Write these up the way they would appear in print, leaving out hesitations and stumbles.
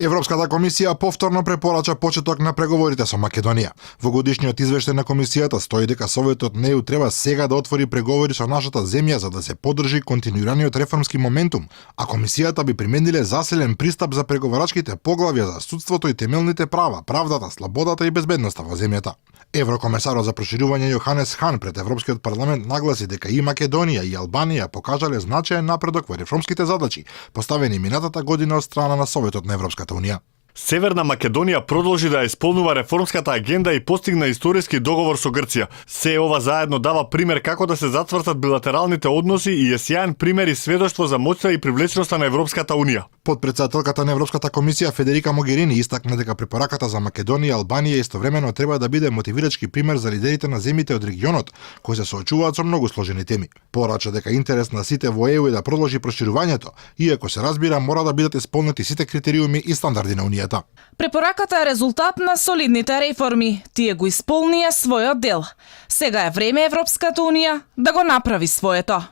Европската комисија повторно препорача почеток на преговорите со Македонија. Во годишниот извештај на комисијата стои дека Советот на ЕУ треба сега да отвори преговори со нашата земја за да се поддржи континуираниот реформски моментум, а комисијата би примениле заселен пристап за преговарачките поглавја за судството и темелните права, правдата, слободата и безбедноста во земјата. Еврокомесарот за проширување Јоханес Хан пред Европскиот парламент нагласи дека и Македонија и Албанија покажале значаен напредок во реформските задачи, поставени минатата година од страна на Советот на Европската унија. Северна Македонија продолжи да исполнува реформската агенда и постигна историски договор со Грција. Се ова заедно дава пример како да се затвртат билатералните односи и е сјаен пример и сведоштво за моќта и привлечноста на Европската унија. Подпредседателката на Европската комисија Федерика Могерини истакна дека препораката за Македонија и Албанија истовремено треба да биде мотивирачки пример за лидерите на земјите од регионот, кои се соочуваат со многу сложени теми. Порача дека интерес на сите во ЕУ е да продолжи проширувањето, иако се разбира мора да бидат исполнети сите критериуми и стандарди на Унијата. Препораката е резултат на солидните реформи. Тие го исполнија својот дел. Сега е време Европската унија да го направи своето.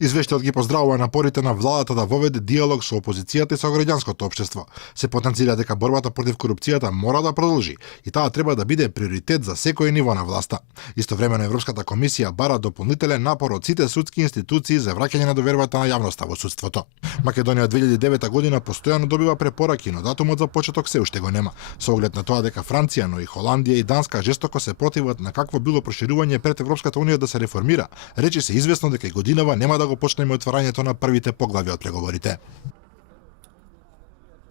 Извештајот ги поздравува напорите на владата да воведе диалог со опозицијата и со граѓанското општество. Се потенцира дека борбата против корупцијата мора да продолжи и таа треба да биде приоритет за секој ниво на власта. Истовремено Европската комисија бара дополнителен напор од сите судски институции за враќање на довербата на јавноста во судството. Македонија од 2009 година постојано добива препораки, но датумот за почеток се уште го нема. Со оглед на тоа дека Франција, но и Холандија и Данска жестоко се противат на какво било проширување пред Европската унија да се реформира, рече се известно дека и годинава нема да го почнеме отварањето на првите поглави од преговорите.